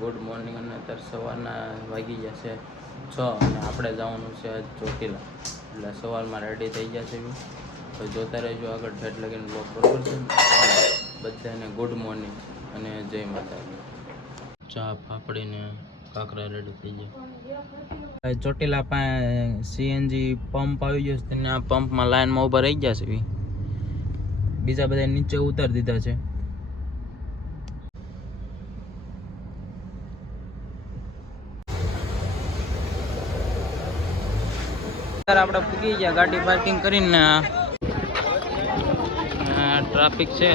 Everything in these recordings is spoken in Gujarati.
Good morning. અને અત્યારે સવારના વાગી ગયા છે 6 અને આપણે જવાનું છે ચોટીલા. એટલે સવારમાં રેડી થઈ ગયા છે. તો જોતા રહેજો આગળ ઠેઠ લગીને બ્લોગ બરોબર છે. બધાને ગુડ મોર્નિંગ અને જય માતાજી. ચા ફાફડીને કાંકરા રેડી થઈ ગયા. ચોટીલા પાસે સીએનજી પંપ આવી ગયો છે. તેના પંપમાં લાઈનમાં ઊભા રહી ગયા છે. બીજા બધા નીચે ઉતારી દીધા છે. આપણે પૂગી ગયા ગાડી પાર્કિંગ કરીને. ટ્રાફિક છે.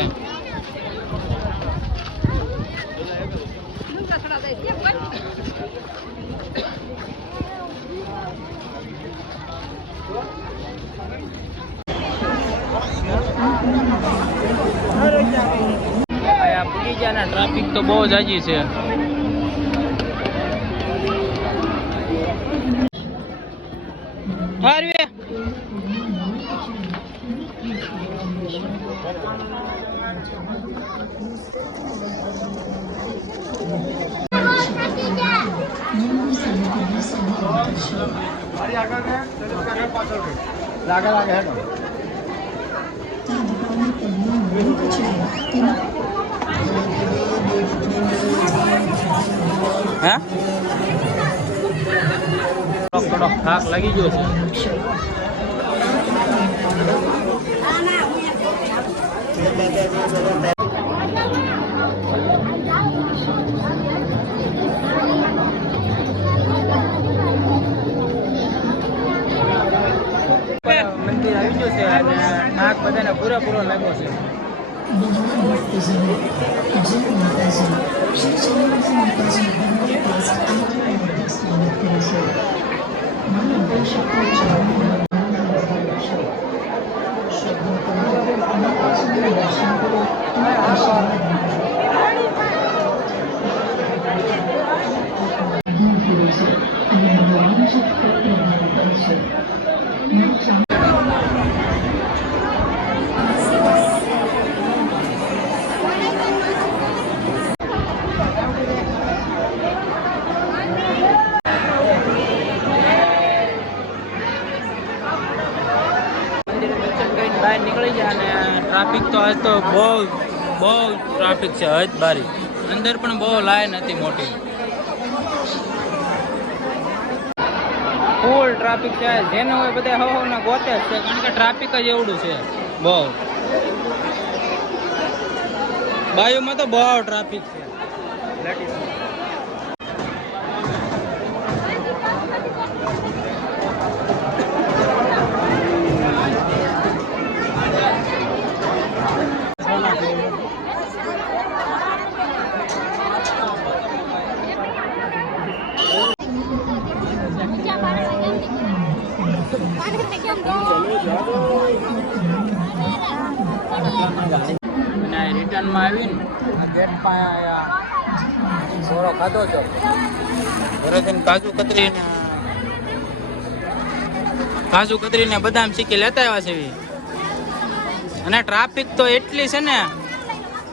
પૂગી ગયા ને ટ્રાફિક તો બહુ જાજી છે. હા, થોડો થાક લાગી ગયો છે. મંદિર આવી ગયું છે અને થાક બધાને પૂરેપૂરો લાગ્યો છે. બહાર નીકળી ગયા અને ટ્રાફિક તો આજ તો બહુ ટ્રાફિક છે. હદ બારી અંદર પણ બહુ લાઈન હતી મોટી. ફૂલ ટ્રાફિક છે. જેને હોય બધા હવાના ગોતે જ છે, કારણ કે ટ્રાફિક જ એવડું છે. બહુ બાયુમાં તો બહુ ટ્રાફિક છે. રિટર્નમાં આવીને ગેટ પાસે સોરો ખાધો છો. ઘરેથી કાજુ કતરીને બદામ શીખી લેતા આવ્યા છે. અને ટ્રાફિક તો એટલી છે ને,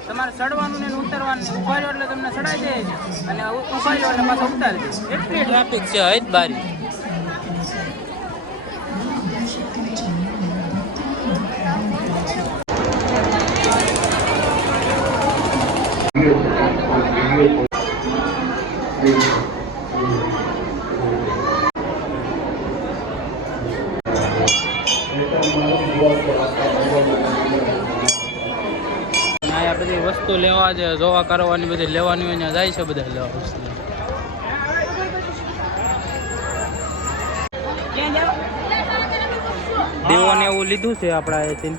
તમારે ચડવાનું ને ઉતરવાનું, ઉભાર્યો એટલે તમને ચડાઈ દે અને ઉભાર્યો એટલે પાછા ઉતારી દે. એટલી ટ્રાફિક છે હદ બારી. અહીંયા બધી વસ્તુ લેવા છે, જોવા કરવાની બધી લેવાની હોય ને જાય છે બધા લેવા વસ્તુ. દેવોને એવું લીધું છે આપણા અહીંથી.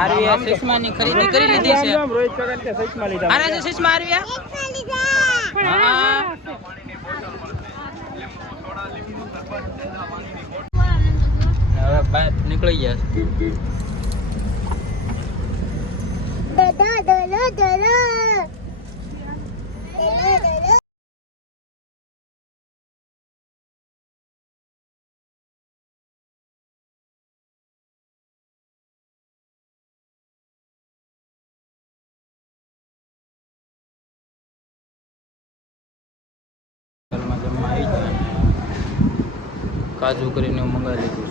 આરવીઆ ચશ્માની ખરીદી કરી લીધી છે. રોહિત કાકા કે ચશ્મા લીધા. આરે છે ચશ્મા આરવીઆ. હા, હવે બહાર નીકળી ગયા. કાજુ કરીને એવું મંગાવી લીધું